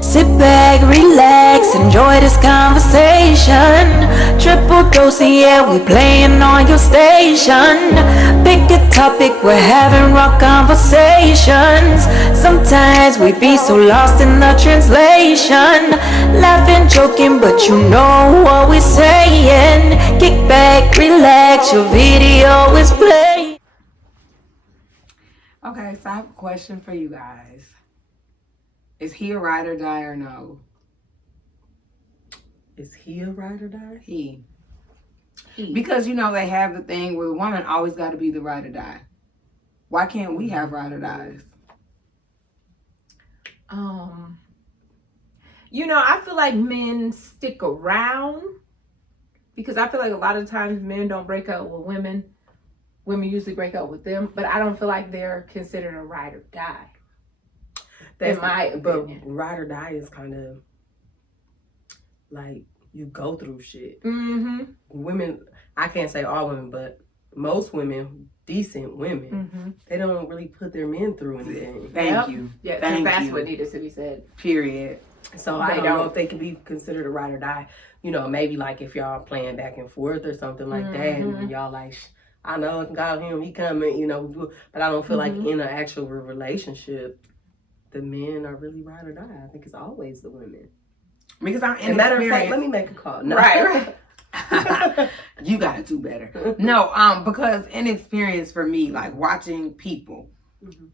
Sit back, relax, enjoy this conversation. Triple dose, yeah, we playing on your station. Pick a topic, we're having raw conversations. Sometimes we be so lost in the translation. Laughing, joking, but you know what we're saying. Kick back, relax, your video is playing. Okay, so I have a question for you guys. Is he a ride or die or no? Is he a ride or die? He. Because, you know, they have the thing where the woman always got to be the ride or die. Why can't we have ride or dies? You know, I feel like men stick around because I feel like a lot of times men don't break up with women. Women usually break up with them, but I don't feel like they're considered a ride or die. That's in my opinion. But ride or die is kind of like you go through shit. Mm-hmm. Women, I can't say all women, but most women, decent women, they don't really put their men through anything. Thank you. Yeah, Thank that's you. what needed to be said. Period. So I don't know if they could be considered a ride or die. You know, maybe like if y'all playing back and forth or something like that, and y'all like, I know I can call him, he coming, you know, but I don't feel like in an actual relationship, the men are really ride or die. I think it's always the women. Because I'm As a matter of fact, let me make a call. No. Right. You gotta do better. No, because inexperience for me, like watching people,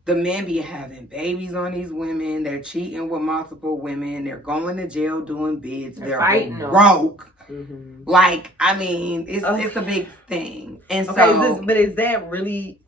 the men be having babies on these women, they're cheating with multiple women, they're going to jail doing bids, they're fighting broke. Like, I mean, it's a big thing. And so but is that really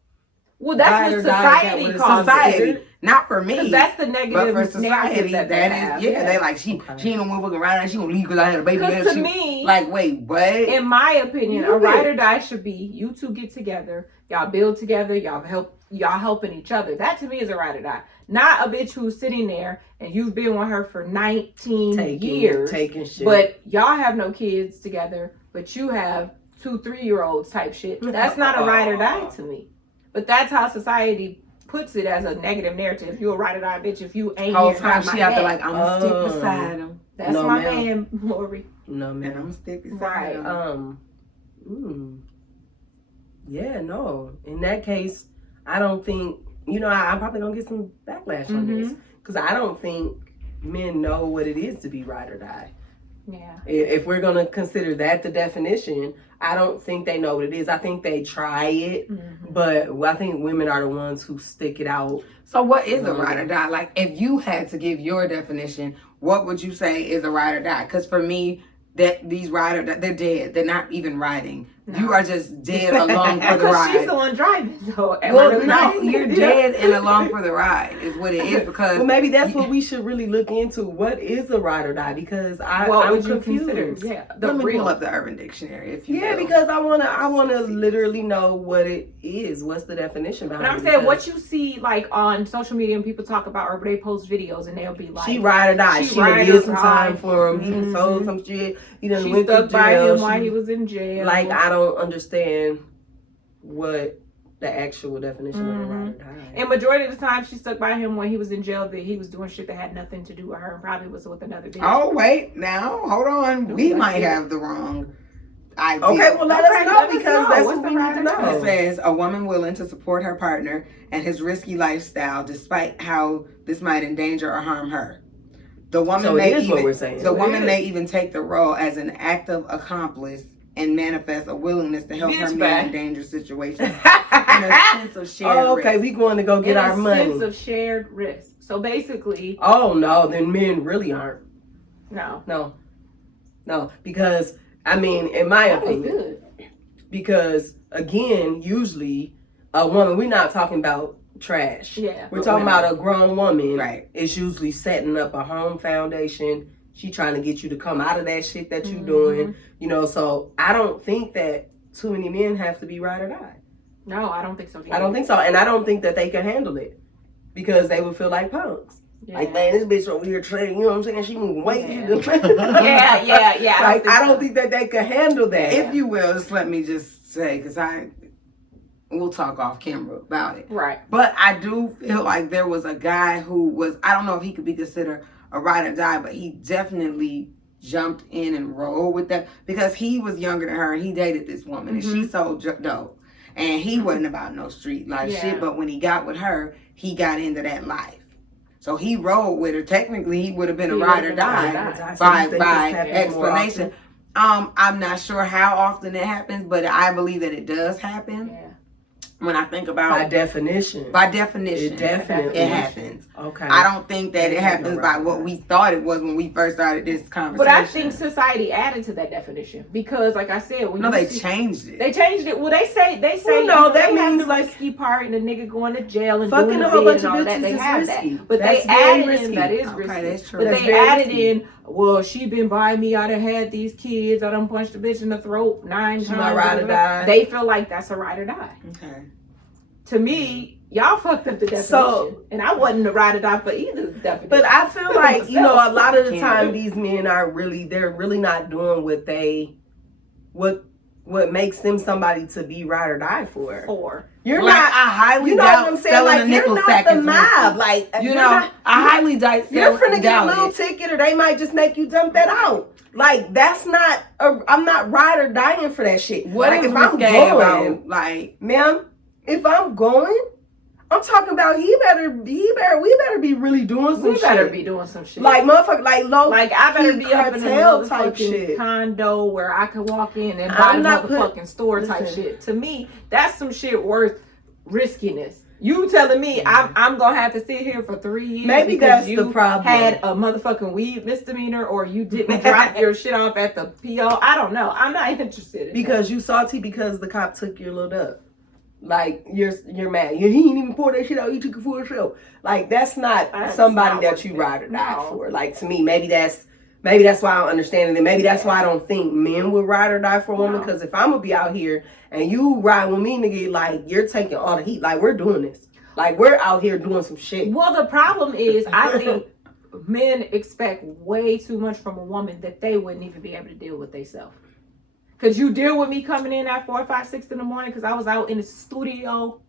that's what society calls it. Not for me. Because that's the negative. But for society, that is, they like, she ain't no motherfucking around and she gonna leave because I had a baby. Because to me, like, wait, what? In my opinion, a ride or die should be you two get together, y'all build together, y'all helping each other. That to me is a ride or die. Not a bitch who's sitting there and you've been with her for 19 years, taking shit. But y'all have no kids together, but you have 2-3-year-olds type shit. That's not a ride or die to me. But that's how society puts it as a negative narrative. You a ride or die bitch if you ain't whole here. time she out there like, I'm gonna stick beside him. That's no, my ma'am. man, Lori. No, man. And I'm gonna stick beside him. Yeah, no. In that case, I don't think, you know, I'm probably gonna get some backlash on this. Because I don't think men know what it is to be ride or die. Yeah. If we're gonna consider that the definition, I don't think they know what it is. I think they try it, but I think women are the ones who stick it out. So what is a ride or die? Like, if you had to give your definition, what would you say is a ride or die? Because for me, that these riders, they're dead. They're not even riding. No. You are just dead along for the ride. She's the one driving. So you're dead and along for the ride is what it is. Because maybe that's what we should really look into. What is a ride or die? Because I'm confused. Yeah, let me pull up the Urban Dictionary if you will. Because I wanna literally know what it is. What's the definition behind it? But I'm saying what you see like on social media and people talk about, or they post videos and they'll be like, she ride or die. She did some time for him. He sold some shit. He done went to jail. She stuck by him while he was in jail. Like, I don't understand what the actual definition of a ride or die. And majority of the time, she stuck by him when he was in jail. That he was doing shit that had nothing to do with her, and probably was with another bitch. Oh wait, now hold on. We might have the wrong idea. Okay, well let us know because that's what we need to know. It says a woman willing to support her partner and his risky lifestyle, despite how this might endanger or harm her. The woman may even take the role as an active accomplice and manifest a willingness to help her man in dangerous situations in a sense of shared risk. We going to go get our money. In a sense of shared risk. So basically... Oh, no, then men really aren't. No. No, because, I mean, in my opinion, because, again, usually, a woman, we're not talking about trash. Yeah. We're talking about a grown woman. Right. It's usually setting up a home foundation. She trying to get you to come out of that shit that you doing. You know, so I don't think that too many men have to be ride or die. No, I don't think so. I don't think so. And I don't think that they can handle it because they would feel like punks. Yeah. Like, man, this bitch over here trading, you know what I'm saying? She moving weight. Yeah. Like, I don't think that they can handle that. If you will, just let me just say, because we'll talk off camera about it. Right. But I do feel like there was a guy who was, I don't know if he could be considered a ride or die, but he definitely jumped in and rolled with that because he was younger than her and he dated this woman and she sold dope. And he wasn't about no street life shit, but when he got with her, he got into that life. So he rolled with her. Technically, he would have been a ride or die by explanation. I'm not sure how often it happens, but I believe that it does happen. Yeah. When I think about by definition, it definitely happens. Okay, I don't think that it happens by what we thought it was when we first started this conversation. But I think society added to that definition because, like I said, when they changed it. They changed it. Well, they say no. That means the risky part and the nigga going to jail and fucking doing a whole bunch of bitches that. They have risky. That, but that's they added risky. in that is risky. That's true. But that's they added in. Well, she been by me. I done had these kids. I done punched a bitch in the throat 9 times. My ride or die. They feel like that's a ride or die. Okay. To me, y'all fucked up the definition, and I wasn't a ride or die for either definition. But I feel like a lot of the time these men are they're really not doing what makes them somebody to be ride or die for. You're like, not. I highly doubt what I'm saying. Selling a nickel sack is mob. Like I highly doubt. You're finna get a little ticket, or they might just make you dump that out. Like that's not. I'm not ride or dying for that shit. What like, if I'm going? Like, ma'am. If I'm going, I'm talking about we better be really doing some shit. We better be doing some shit. Like motherfucker, like low. Like I better be up in a motherfucking type shit. condo where I can walk in and buy the motherfucking store type shit. To me, that's some shit worth riskiness. You telling me I'm gonna have to sit here for 3 years? Maybe because that's the problem. Had a motherfucking weed misdemeanor, or you didn't drop your shit off at the PO. I don't know. I'm not interested. Because you salty because the cop took your little dub. Like you're mad. He didn't even pour that shit out. He took it for himself. Like that's not somebody that you ride or die for. Like to me, maybe that's why I don't understand it. And maybe that's why I don't think men would ride or die for a woman. Because if I'm gonna be out here and you ride with me, nigga, like you're taking all the heat. Like we're doing this. Like we're out here doing some shit. Well, the problem is, I think men expect way too much from a woman that they wouldn't even be able to deal with themselves. Could you deal with me coming in at 4, 5, 6 in the morning because I was out in the studio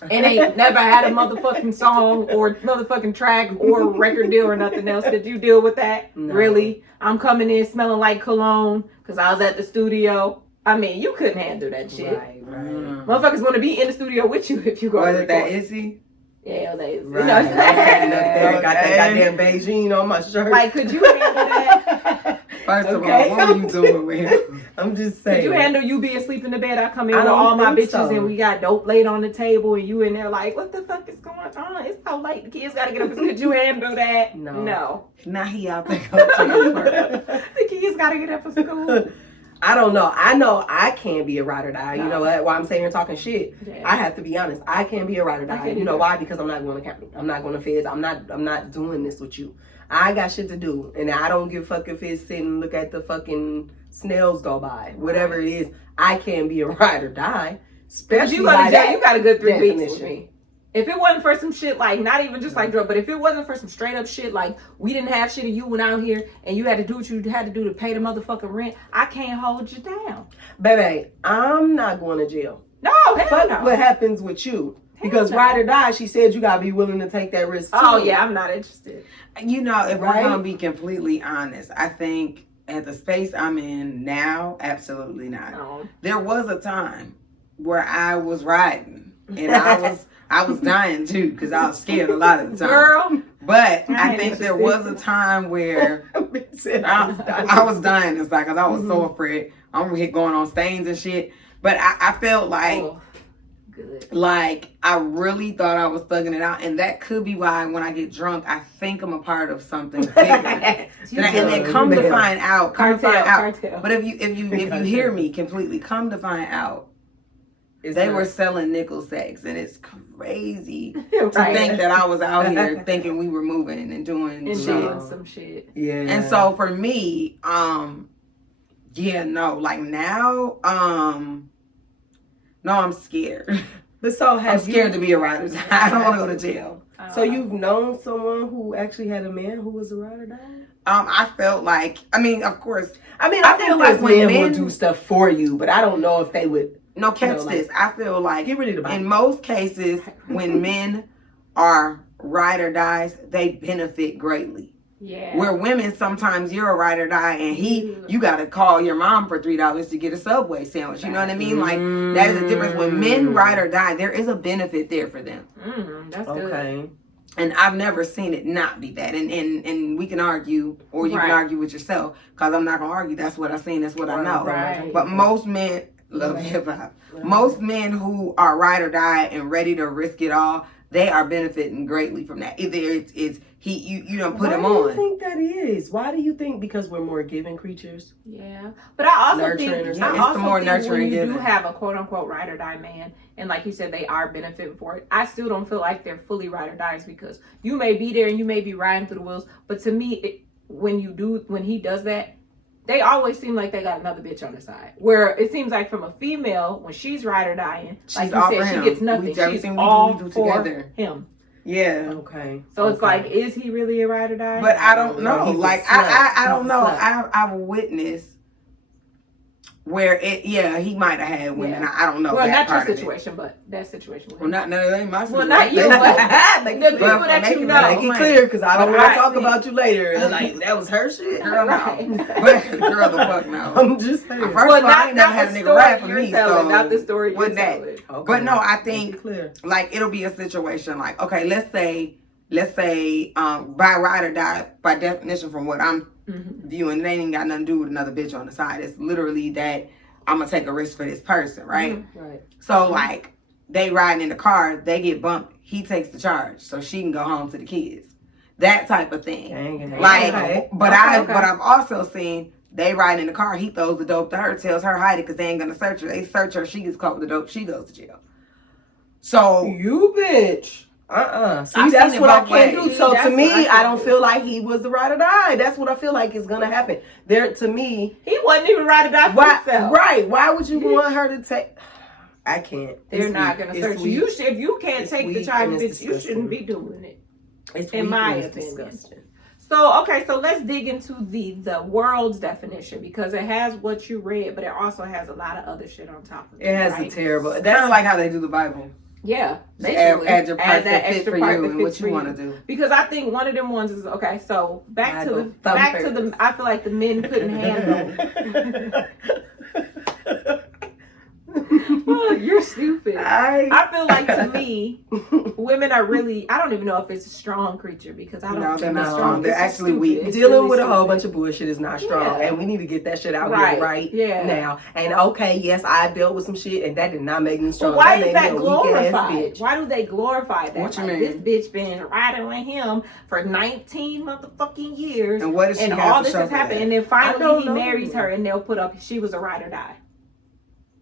and ain't never had a motherfucking song or motherfucking track or record deal or nothing else? Could you deal with that? No. Really? I'm coming in smelling like cologne because I was at the studio. I mean, you couldn't handle that shit. Right. Motherfuckers want to be in the studio with you if you go. Was it that Izzy? Yeah, that is. Right. Got that goddamn Beijing on my shirt. Like, could you handle that? First of all, what were you doing with him? I'm just saying. Could you handle you being asleep in the bed? I come in with all my bitches and we got dope laid on the table and you in there like, what the fuck is going on? It's so late. The kids got to get up. Could you handle that? No. Now he out there going to his work. The kids got to get up for school. I don't know. I know I can't be a ride or die. No. You know what? While I'm sitting here talking shit, I have to be honest. I can't be a ride or die. You know why? Because I'm not going to county. I'm not going to feds. I'm not doing this with you. I got shit to do, and I don't give a fuck if it's sitting and look at the fucking snails go by. Whatever it is, I can't be a ride or die. Especially you got a good 3 weeks with me. If it wasn't for some shit like, not even just like drug, but if it wasn't for some straight up shit like we didn't have shit and you went out here and you had to do what you had to do to pay the motherfucking rent, I can't hold you down. Baby, I'm not going to jail. No, hell no. What happens with you? Because ride or die, she said you gotta be willing to take that risk too. Oh yeah, I'm not interested. You know, if we're gonna be completely honest, I think at the space I'm in now, absolutely not. No. There was a time where I was riding and I was dying too because I was scared a lot of the time. Girl. But I think there was a time where I was dying inside because I was so afraid. I'm going on stains and shit. But I felt like, like I really thought I was thugging it out. And that could be why when I get drunk, I think I'm a part of something bigger. And then come to find out. Cartel. But if you hear me completely, come to find out. They were selling nickel sacks, and it's crazy to think that I was out here thinking we were moving and doing some shit. Yeah. And so for me, like now, no, I'm scared. But so I'm scared to be a rider. I don't want to go to jail. So you've known someone who actually had a man who was a ride or die? I felt like, I mean, of course. I feel like when men would do stuff for you, but I don't know if they would. No, catch this. I feel like in most cases, when men are ride or dies, they benefit greatly. Yeah. Where women, sometimes you're a ride or die, and you got to call your mom for $3 to get a Subway sandwich. You know what I mean? Like, that is the difference. When men ride or die, there is a benefit there for them. That's good. And I've never seen it not be that. And we can argue, or you can argue with yourself, because I'm not going to argue. That's what I've seen. That's what I know. Right. But most men love hip-hop. Most men who are ride or die and ready to risk it all, they are benefiting greatly from that. Either it's you don't put him on. Why do you think that is? Why do you think? Because we're more giving creatures? Yeah. But I also Nurturing think, or something. I also more think nurturing when you giving. do have a quote unquote ride or die man, and like you said, they are benefiting for it, I still don't feel like they're fully ride or dies, because you may be there and you may be riding through the wheels, but to me, when he does that, they always seem like they got another bitch on the side. Where it seems like from a female, when she's ride or dying, like you said, she gets nothing. She's all for him. Yeah. Okay. So it's like, is he really a ride or die? But I don't know. He's Like, I don't know. I've witnessed where he might have had women. Yeah. I don't know. Well, that not your part of it. situation, but that situation. Well, that ain't my situation. Well, not you, but the people that you know. Make it clear, because I don't want to talk see. about you later. Like, that was her shit. Girl, no. Right. But girl, the fuck no. I'm just saying. First of all, I ain't never had a nigga rap for me, so not the story you're with that. telling. Okay. But no, I think clear. like it'll be a situation like, okay, let's say by ride or die, by definition from what I'm viewing, it ain't even got nothing to do with another bitch on the side. It's literally that I'm gonna take a risk for this person, right? Right. So like they riding in the car, they get bumped, he takes the charge so she can go home to the kids. That type of thing. Okay. But I've also seen they riding in the car, he throws the dope to her, tells her hide it because they ain't gonna search her. They search her, she gets caught with the dope, she goes to jail. So you bitch. See, I've that's seen what it I both can't ways. do. So That's to me, what I don't feel like he was the ride or die. That's what I feel like is gonna happen. To me, He wasn't even ride or die for himself. right? Why would you want her to take? I can't. They're not gonna search you. You should, if you can't take the charge, bitch, you disgusting. shouldn't be doing it. It's in weak my and it's opinion. disgusting. So okay, so let's dig into the world's definition, because it has what you read, but it also has a lot of other shit on top of it. It has right? the terrible. kind of like how they do the Bible. Yeah, Basically, add your parts that fit extra for part you that and fits what for you want to do. Because I think one of them ones is okay. So back to Bible the. I feel like the men couldn't handle. Oh, you're stupid. I feel like, to me, women are really, I don't even know if it's a strong creature, because I don't No, think they're it's not strong. strong. They're It's just actually stupid. weak. It's Dealing really with a whole stupid. bunch of bullshit is not strong, Yeah. and we need to get that shit out Right. here Yeah. now. And okay, yes, I dealt with some shit, and that did not make me strong. But why made is me that a weak-ass glorified? bitch. Why do they glorify that? What you Like, mean? this bitch been riding with him for 19 motherfucking years, And what does she and have all to this show has for happened, that? and then I finally don't he know. marries her, and they'll put up she was a ride or die.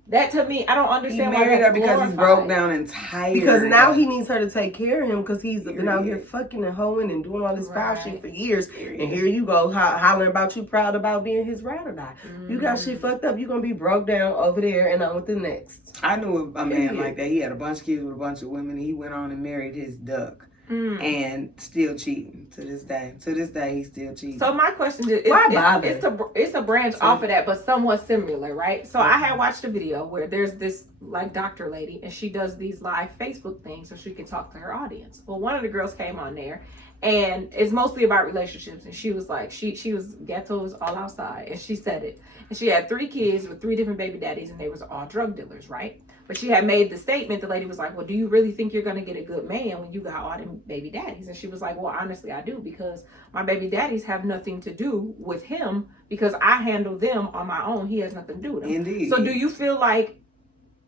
That, to me, I don't He understand why married her that's because he's glorified. broke down and tired. Because now he needs her to take care of him, because he's been out here fucking and hoeing and doing all this foul Right. shit for years. And here you go hollering about you proud about being his ride or die. You got shit fucked up. You're going to be broke down over there and on with the next. I knew a man like that. He had a bunch of kids with a bunch of women. He went on and married his duck. And still cheating to this day. To this day, he's still cheating. So my question is, Why bother? it's a branch off of that, but somewhat similar, right? So I had watched a video where there's this like doctor lady, and she does these live Facebook things so she can talk to her audience. Well, one of the girls came on there, and it's mostly about relationships, and she was like, she was ghettos all outside, and she said it. And she had 3 kids with 3 different baby daddies, and they was all drug dealers, right? But she had made the statement, the lady was like, well, do you really think you're going to get a good man when you got all them baby daddies? And she was like, well, honestly, I do, because my baby daddies have nothing to do with him, because I handle them on my own. He has nothing to do with them. Indeed. So do you feel like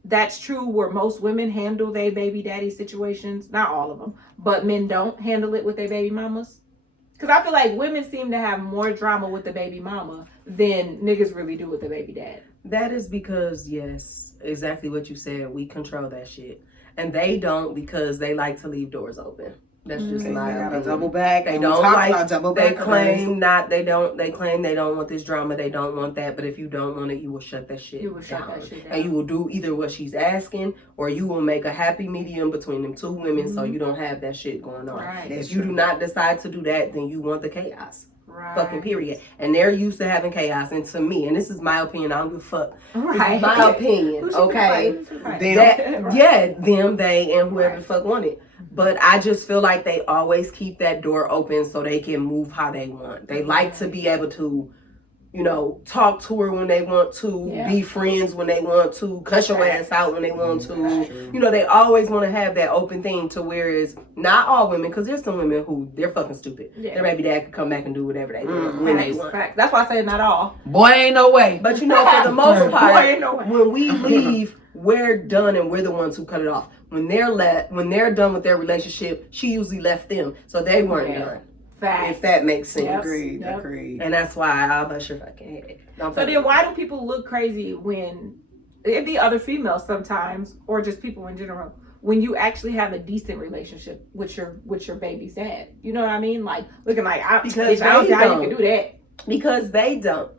that's true where most women handle their baby daddy situations? Not all of them, but men don't handle it with their baby mamas? Because I feel like women seem to have more drama with the baby mama than niggas really do with the baby dad. That is because, yes, exactly what you said. We control that shit. And they don't, because they like to leave doors open. That's just my They got a opinion. double back. They And don't we talked like, about double they back claim not, they claim they don't want this drama, they don't want that, but if you don't want it, you will shut that shit You will shut down. that shit down. And you will do either what she's asking, or you will make a happy medium between them 2 women, so you don't have that shit going on. Right. If you do not decide to do that, then you want the chaos. Right. Fucking period. And they're used to having chaos. And to me, and this is my opinion, I don't give a fuck. Right. This is my opinion, Who should okay? complain? Them. That, yeah, them, they, and whoever the fuck want it. But I just feel like they always keep that door open so they can move how they want. They like to be able to, talk to her when they want to, be friends when they want to, cuss your ass out when they want to. They always want to have that open thing to where it's not all women, because there's some women who they're fucking stupid. Yeah. Their baby dad can come back and do whatever they want when they want. That's why I say not all. Boy, ain't no way. But for the most part, when we leave, we're done and we're the ones who cut it off. When they're done with their relationship, she usually left them, so they weren't done. Facts. If that makes sense. Yep. Agreed. And that's why I'll bust your fucking head. So then why do people look crazy when it be other females sometimes, or just people in general, when you actually have a decent relationship with your baby's dad? You know what I mean? Like looking like I don't see how you can do that. Because they don't.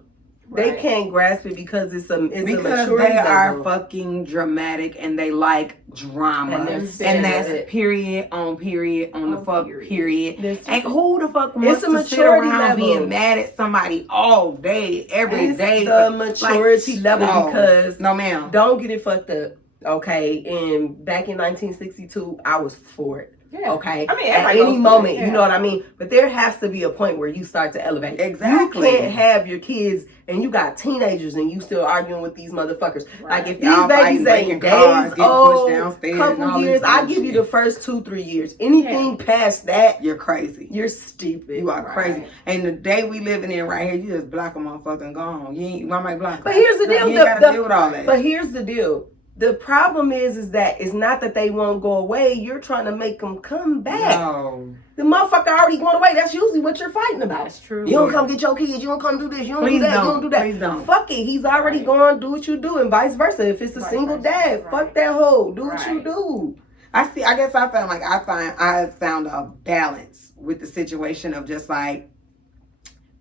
Right. They can't grasp it because it's a maturity they are fucking dramatic and they like drama, and that's period on the fuck period. And who the fuck wants to sit around being mad at somebody all day, every day? The maturity level, because no ma'am, don't get it fucked up. Okay, and back in 1962, I was for it. Yeah. Okay. I mean, at any moment, you know what I mean? But there has to be a point where you start to elevate. Exactly. You can't have your kids and you got teenagers and you still arguing with these motherfuckers. Right. Like if these babies ain't days old, couple years, I give you the first 2-3 years. Anything past that, you're crazy. You're stupid. You are crazy. And the day we living in right here, you just block a motherfucker and go on. You might block. But here's the deal. You ain't gotta deal with all that. But here's the deal. The problem is that it's not that they won't go away. You're trying to make them come back. No. The motherfucker already going away. That's usually what you're fighting about. That's true. You don't come get your kids. You don't come do this. You don't do that. You don't do that. Please don't. Fuck it. He's already gone. Do what you do, and vice versa. If it's a single dad, fuck that hoe. Do what you do. I guess I found I found a balance with the situation of just like,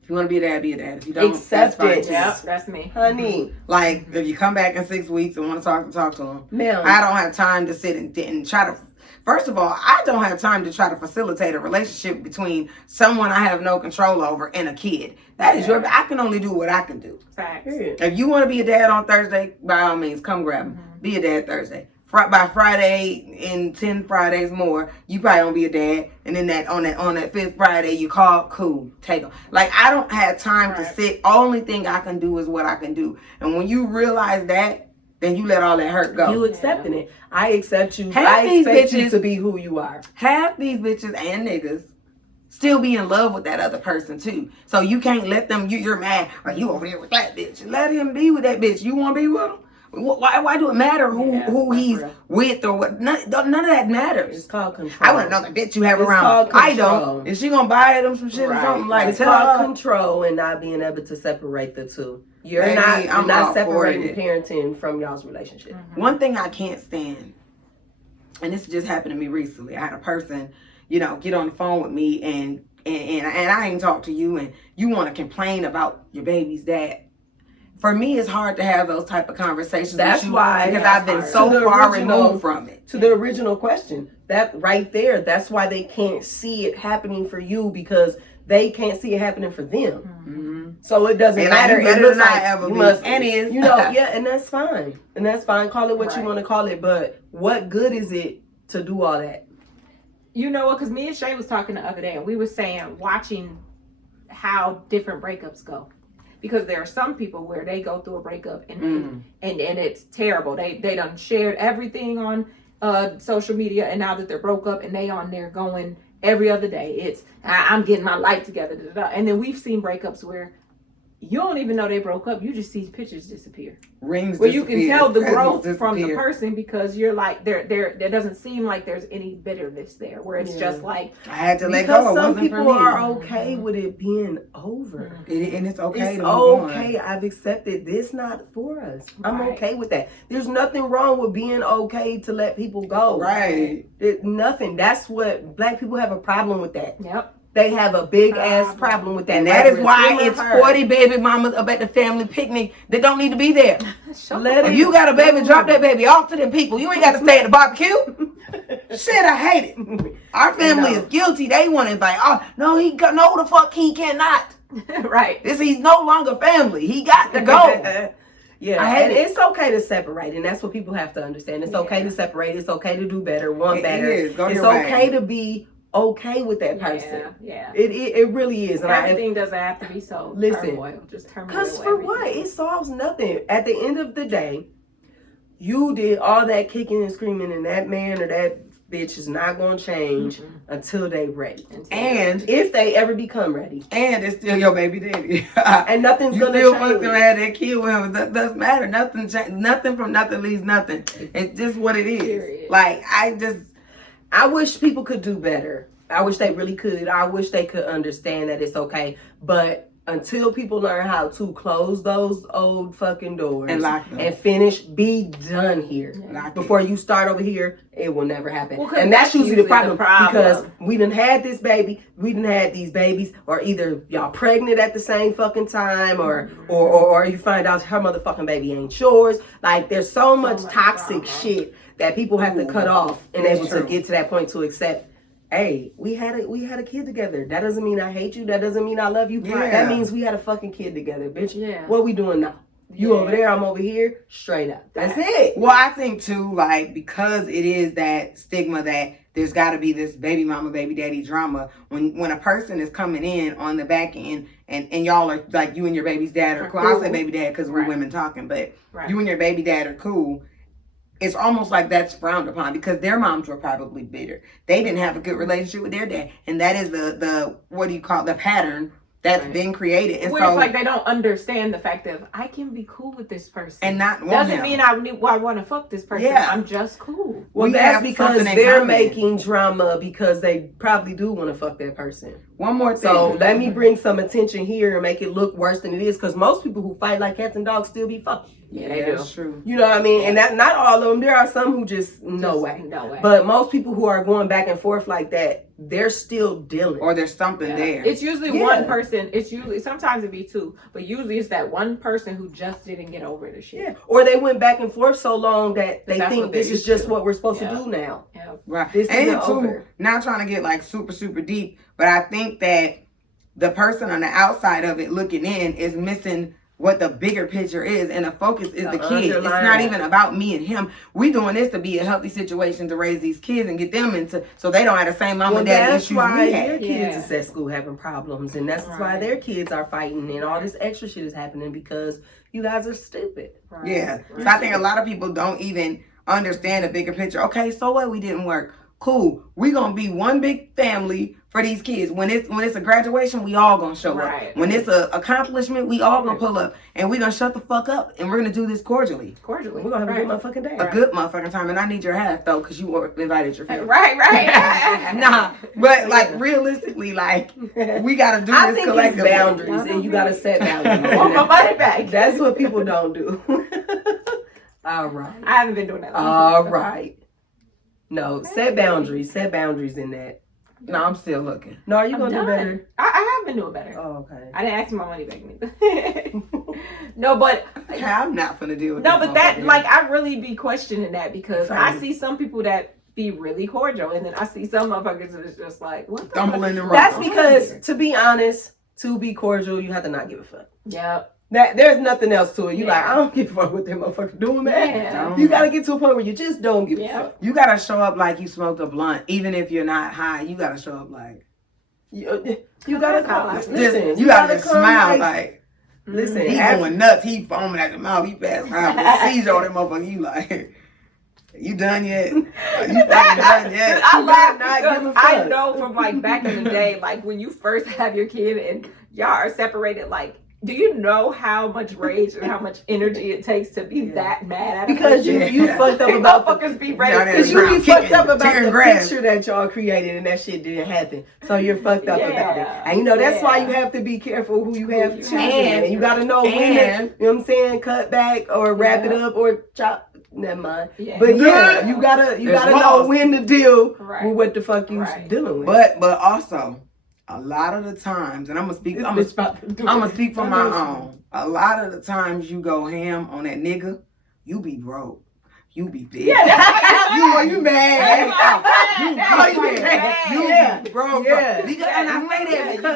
if you want to be a dad, be a dad. If you don't, accept it. Yep, that's me, honey. Like if you come back in 6 weeks and want to talk to them, ma'am. I don't have time to sit and try to. First of all, I don't have time to try to facilitate a relationship between someone I have no control over and a kid. That is I can only do what I can do. Facts. If you want to be a dad on Thursday, by all means, come grab him. Be a dad Thursday. By Friday, in 10 Fridays more, you probably don't be a dad. And then on that 5th Friday, you call, cool, take them. Like, I don't have time to sit. Only thing I can do is what I can do. And when you realize that, then you let all that hurt go. You accepting it. I accept you. I expect you to be who you are. Half these bitches and niggas still be in love with that other person too. So you can't let them, you're mad, or you over there with that bitch. Let him be with that bitch. You want to be with him? Why do it matter who he's with or what? None of that matters. It's called control. I want to know the bitch you have around. I don't. Is she gonna buy them some shit or something like that? It's called control and not being able to separate the two. You're not separating parenting from y'all's relationship. Mm-hmm. One thing I can't stand, and this just happened to me recently. I had a person, get on the phone with me and I ain't talked to you and you want to complain about your baby's dad. For me, it's hard to have those type of conversations. That's why, because I've been so far removed from it. To the original question, that right there, that's why they can't see it happening for you, because they can't see it happening for them. Mm-hmm. So it doesn't matter. It looks like you must, and is and that's fine. And that's fine. Call it what you want to call it. But what good is it to do all that? You know what? Because me and Shay was talking the other day, and we were saying, watching how different breakups go. Because there are some people where they go through a breakup and it's terrible. They done shared everything on social media, and now that they're broke up and they on there going every other day, it's I'm getting my life together. Da, da, da. And then we've seen breakups where you don't even know they broke up. You just see pictures disappear. Rings where disappear. You can tell the growth from the person, because you're like, there doesn't seem like there's any bitterness there, where it's just like, I had to let go. Some people are okay with it being over. And it's okay. It's okay. I've accepted this, not for us. I'm okay with that. There's nothing wrong with being okay to let people go. Right. Nothing. That's what Black people have a problem with that. Yep. They have a big ass problem with that. And that is why it's 40 baby mamas up at the family picnic that don't need to be there. If you got a baby, drop that baby off to them people. You ain't got to stay at the barbecue. Shit, I hate it. Our family is guilty. They want to invite. Oh, no, no, the fuck he cannot. Right. He's no longer family. He got to go. Yeah, and it's okay to separate, and that's what people have to understand. It's okay to separate. It's okay to do better, want better. It's okay to be okay with that person. Yeah. It really is. And everything doesn't have to be so turmoil. Just turmoil. Because for what? It solves nothing. At the end of the day, you did all that kicking and screaming, and that man or that bitch is not going to change until they ready. And if they ever become ready. And it's still your baby daddy. And nothing's going to change. You still fuck them, had that kid with him. That doesn't matter. Nothing from nothing leaves nothing. It's just what it is. Period. Like, I wish people could do better. I wish they really could. I wish they could understand that it's okay. But until people learn how to close those old fucking doors and lock them and finish, be done here. Before you start over here, it will never happen. Well, and that's usually the problem because we done had this baby, we done had these babies, or either y'all pregnant at the same fucking time, or you find out her motherfucking baby ain't yours. Like, there's so much toxic shit that people have to cut off and able to get to that point to accept. Hey, we had a kid together. That doesn't mean I hate you. That doesn't mean I love you. Yeah. That means we had a fucking kid together, bitch. Yeah. What we doing now? You over there, I'm over here. Straight up. That's it. Well, I think too, like, because it is that stigma that there's got to be this baby mama, baby daddy drama. When a person is coming in on the back end and y'all are like, you and your baby's dad are cool. I'll say baby dad because we're women talking, but you and your baby dad are cool. It's almost like that's frowned upon because their moms were probably bitter. They didn't have a good relationship with their dad. And that is the what do you call it, the pattern that's been created. And so it's like they don't understand the fact that I can be cool with this person. And not doesn't mean I want to fuck this person. Yeah. I'm just cool. Well, that's because they're making drama because they probably do want to fuck that person. One more thing. So let me bring some attention here and make it look worse than it is because most people who fight like cats and dogs still be fucking. Yeah, they do. That's true. You know what I mean? And that not all of them. There are some who just no way. But most people who are going back and forth like that, they're still dealing. Or there's something there. It's usually one person. It's usually, sometimes it be two, but usually it's that one person who just didn't get over the shit. Yeah. Or they went back and forth so long that they think this is just what we're supposed to do now. Yeah. Right. This isn't over. Not trying to get like super, super deep, but I think that the person on the outside of it looking in is missing what the bigger picture is, and the focus is the kid. It's not even about me and him. We doing this to be a healthy situation to raise these kids and get them into so they don't have the same mom and dad issues we had. That's why their kids is at school having problems, and that's why their kids are fighting, and all this extra shit is happening because you guys are stupid. Right. Yeah. So I think a lot of people don't even understand the bigger picture. Okay, so what? We didn't work. Cool. We gonna be one big family for these kids. When it's a graduation, we all gonna show up. When it's a accomplishment, we all gonna pull up, and we gonna shut the fuck up, and we're gonna do this cordially. We're gonna have a good motherfucking day. A good motherfucking time, and I need your half though, cause you invited your family. Right. Nah, but like realistically, like we gotta do this collectively. It's boundaries, and you gotta set boundaries. I want my money back. That's what people don't do. All right. I haven't been doing that. All right. No, set boundaries. Set boundaries in that. No, I'm still looking. No, are you going to do better? I have been doing better. Oh, okay. I didn't ask my money back neither. No, but I'm not going to deal with no, but that, like, I really be questioning that because I see some people that be really cordial, and then I see some motherfuckers that's just like, what the fuck? That's because, to be honest, to be cordial, you have to not give a fuck. Yep. There's nothing else to it. You like, I don't give a fuck what that motherfucker doing, man. Yeah. You gotta get to a point where you just don't give a fuck. You gotta show up like you smoked a blunt, even if you're not high. You gotta show up like you gotta come. Listen, you gotta smile like. Listen, he going nuts. He foaming at the mouth. He passed out. Seizure on that motherfucker. You like, you done yet? You fucking done yet? I laugh because I know from like back in the day, like when you first have your kid and y'all are separated, like. Do you know how much rage and how much energy it takes to be that mad at because you fucked up about motherfuckers be ready because you be fucked up about the picture that y'all created and that shit didn't happen. So you're fucked up about it. And you know that's why you have to be careful who you have and you gotta know when to, you know what I'm saying, cut back or wrap it up or chop. Never mind. Yeah. But yeah, you gotta know when to deal with what the fuck you dealing with. But also a lot of the times, and I'm gonna speak for my own. A lot of the times you go ham on that nigga, you be broke. You be big. Yeah, that's you mad. You be broke. Yeah. Because, and I say that because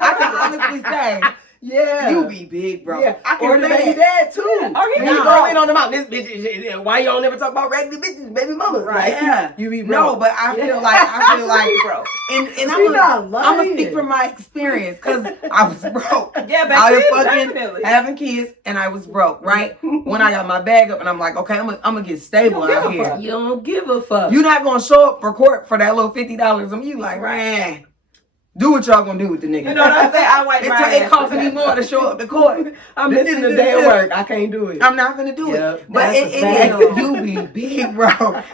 I can honestly say Yeah. You be big, bro. Yeah, I can say baby dad too. Yeah. Or he go in on them out. This bitch, why you don't never talk about regular bitches, baby mamas? Right. Yeah. You be broke. No, but I feel like bro. And I'm gonna speak from my experience because I was broke. Yeah, but I was fucking definitely having kids and I was broke, right? When I got my bag up and I'm like, okay, I'm gonna get stable out here. You don't give a fuck. You're not gonna show up for court for that little $50. And you like, man. Do what y'all gonna do with the nigga. You know what I'm saying? I wipe my It costs me more to show up to court. I'm missing a day of work. I can't do it. I'm not gonna do it. But you be big, bro.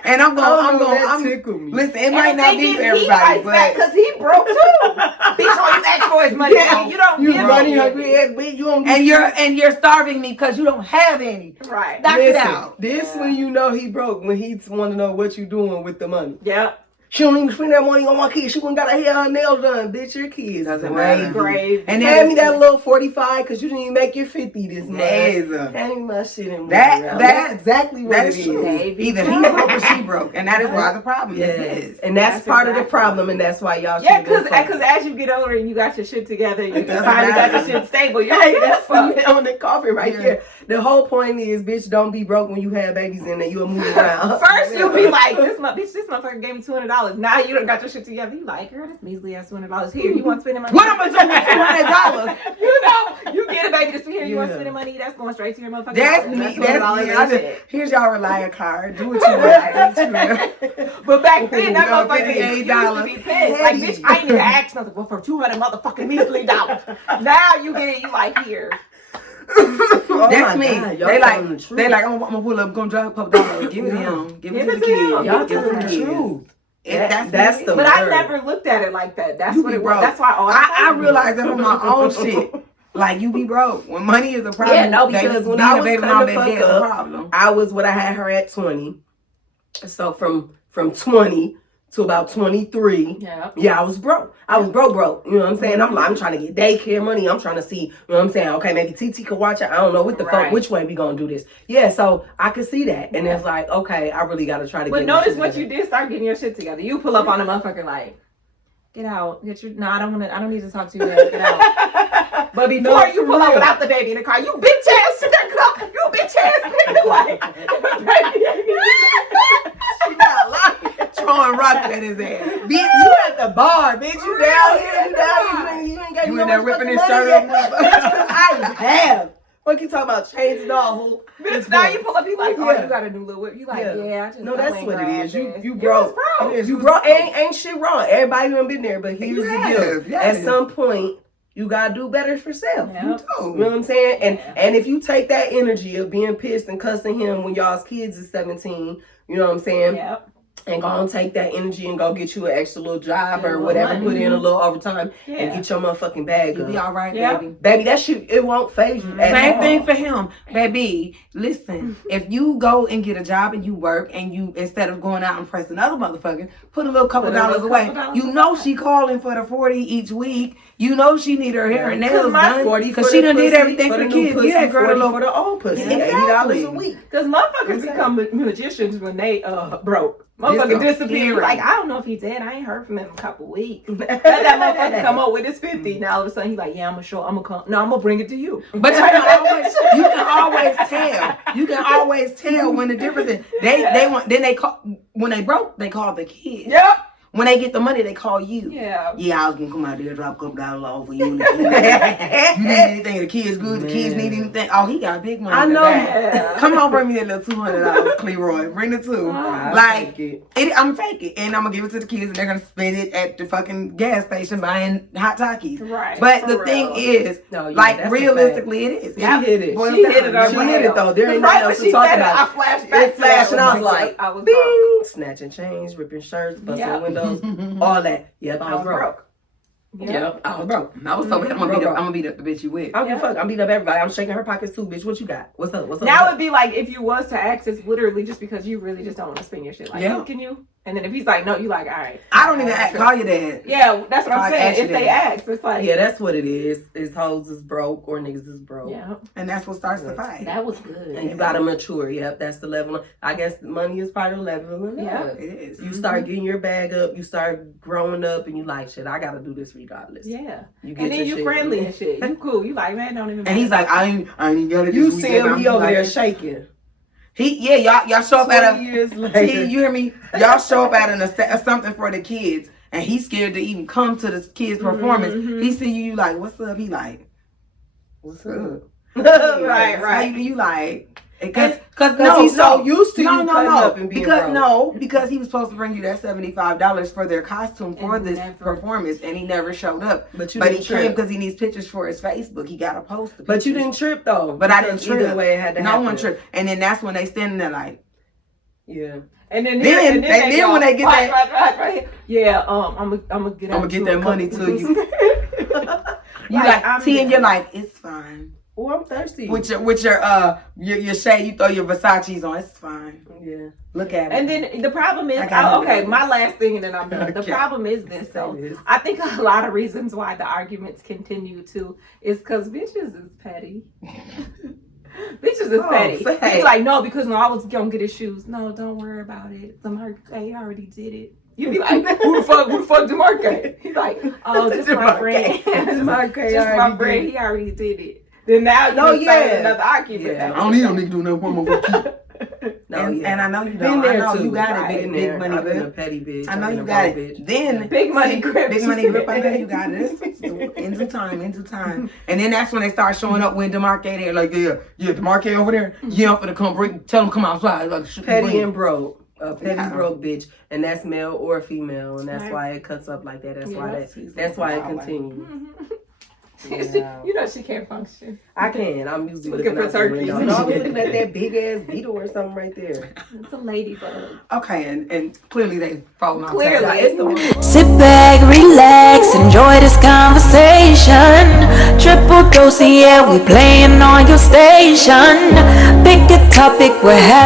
And I'm tickle me. Listen, it might not be for everybody, but because he broke too. Bitch, all you ask for is money. Yeah. You don't give running hungry ass bitch. You don't. And you're starving me because you don't have any. Right. Knock it out. This when you know he broke, when he want to know what you doing with the money. Yep. She don't even spend that money on my kids. She wouldn't got her hair, her nails done. Bitch, your kids. Doesn't matter. Grave. And hand me that little 45 because you didn't even make your 50 this month. Hand me my shit and that's exactly what it is. Either he broke or she broke. And that is why the problem is. And that's part of the problem, and that's why y'all should because as you get older and you got your shit together, you finally got your shit stable. That's on the coffee right here. The whole point is, bitch, don't be broke when you have babies in there. You'll move around. First, you'll be like, this motherfucker gave me $200. Now you done got your shit together. You like, girl, this measly ass $200 here. You want spending money? What am I doing with $200? You know, you get a baby to here. You want spending money? That's going straight to your motherfucker. That's me. Here's y'all Reliant card. Do what you want. But back then, that motherfucker used to be pissed. Like, bitch, I ain't even asked nothing for $200 motherfucking measly dollars. Now you get it. You like here. That's me. They like, I'm gonna pull up, gonna drop a couple dollars. Give it to him. Give it to the kids. Y'all telling the truth. That's the But word. I never looked at it like that. That's what it was. That's why I realized that from my own shit. Like, you be broke when money is a problem. Yeah, no, because when I was coming the fuck up, problem. I was what I had her at 20. So from 20 to about 23, I was broke. I was broke. You know what I'm saying? I'm trying to get daycare money. I'm trying to see, you know what I'm saying? Okay, maybe TT could watch it. I don't know what the fuck, which way we gonna do this. Yeah, so I could see that. And it's like, okay, I really gotta try to get notice what you did, start getting your shit together. You pull up on a motherfucker like, get out. I don't need to talk to you yet. Get out. But before you pull up without the baby in the car, you bitch ass nigga. You bitch ass nigga. Like, she not lying. Throwing rocks at his ass. Bitch, you at the bar, bitch. You down here. You ain't got you in there ripping his shirt up. I have. What you talking about? Chains and all. Bitch, now you pull up, you like, oh, you got a new little whip. You like, I just no, that's what it is. You broke. You broke. Ain't shit wrong. Everybody done been there, but here's the deal. Yes. At some point, you gotta do better for self. You do. You know what I'm saying? And if you take that energy of being pissed and cussing him when y'all's kids is 17, you know what I'm saying? Yep. And go and take that energy and go get you an extra little job or whatever, put in a little overtime and get your motherfucking bag. You'll be all right, baby. Baby, that shit, it won't phase you. Same thing for him. Baby, listen, if you go and get a job and you work and you, instead of going out and pressing other motherfuckers, put a little couple dollars away. You know she calling for the 40 each week. You know she need her hair and nails done because she done did everything for the kids. Yeah, girl, for the old pussy. Exactly. $80 a week. Because motherfuckers become magicians when they broke. Motherfucker disappeared. Like, I don't know if he dead. I ain't heard from him in a couple weeks. Let that motherfucker come up with his 50. Now all of a sudden he's like, yeah, I'm gonna come. No, I'm gonna bring it to you. But you can always tell. You can always tell when the difference is. They call when they broke, they call the kids. Yep. When they get the money, they call you. Yeah. Yeah, I was gonna come out there and drop a couple dollars off for you. You need anything? The kids good. The kids need anything? Oh, he got big money. I know. Yeah. Come on, bring me that little $200, Cleroy. Bring the two. I'm take it, and I'm gonna give it to the kids, and they're gonna spend it at the fucking gas station buying hot Takis. Right. But the thing is, realistically, it is. She hit it. She hit it though. There ain't nothing else to talk about. I flashed back. It flashed, and I was like, I was bing, snatching chains, ripping shirts, busting windows. All that. Yep, I was broke. Yep, I was broke. I was so bad. I'm gonna beat up the bitch you with. I don't give a fuck. I'm beating up everybody. I'm shaking her pockets too, bitch. What you got? What's up? Now it'd be like if you was to ask, it's literally just because you really just don't want to spend your shit. Like, can you And then if he's like, no, you like, all right. I don't even call you that. Yeah, that's what I'm saying. If they ask, it's like. Yeah, that's what it is. It's hoes is broke or niggas is broke. Yeah. And that's what starts the fight. That was good. And you gotta mature. Yep, that's the level. I guess money is part of leveling up. Yeah, it is. You start getting your bag up. You start growing up, and you like, shit, I gotta do this regardless. Yeah. You get and then you friendly and shit. You cool. You like, man, don't even. And he's like, I ain't gotta. You see him, he over there shaking. Y'all show up at a years later. you hear me? Y'all show up at something for the kids, and he's scared to even come to the kids' performance. He see you like, what's up? He like, what's up? right. You like, because he's so used to you cutting up and being broke. Because he was supposed to bring you that $75 for their costume for this performance, and he never showed up. But he came because he needs pictures for his Facebook. He got to post the pictures. But you didn't trip though. But I didn't trip. Either way, it had to happen. No one tripped. And then that's when they standing there like, yeah. And then when they get right. Yeah, I'm gonna get that money to you. You like T, and you're like, it's fine. Oh, I'm thirsty. With your shade, you throw your Versace's on. It's fine. Yeah. Look at it. And then the problem is, my last thing, and then I'm done. The problem is this, though. I think a lot of reasons why the arguments continue is because bitches is petty. Bitches is petty. He's like, no, because I was gonna get his shoes. No, don't worry about it. DeMarque already did it. You be like, who the fuck DeMarque? He's like, oh, just my friend. DeMarque just my friend. He already did it. Then now you start another argument. Yeah. I don't need no nigga doing nothing for my and I know you don't. I know you got it, big money I've been a grip. petty bitch. I know you got it. Then big money grip. Big money grip. I know you got it. Into time. And then that's when they start showing up when DeMarque there. Like, yeah, DeMarque over there. Yeah, I'm finna come bring. Tell him come outside. Like, petty and broke. A petty broke bitch, and that's male or female, and that's why it cuts up like that. That's why it continues. Yeah. You know she can't function. I can. I'm usually looking for turkeys. I was looking at that big ass beetle or something right there. It's a ladybug. Okay, and clearly they falling off. Clearly, it's the one. Sit back, relax, enjoy this conversation. Triple dose, yeah, we playing on your station. Pick a topic, we're having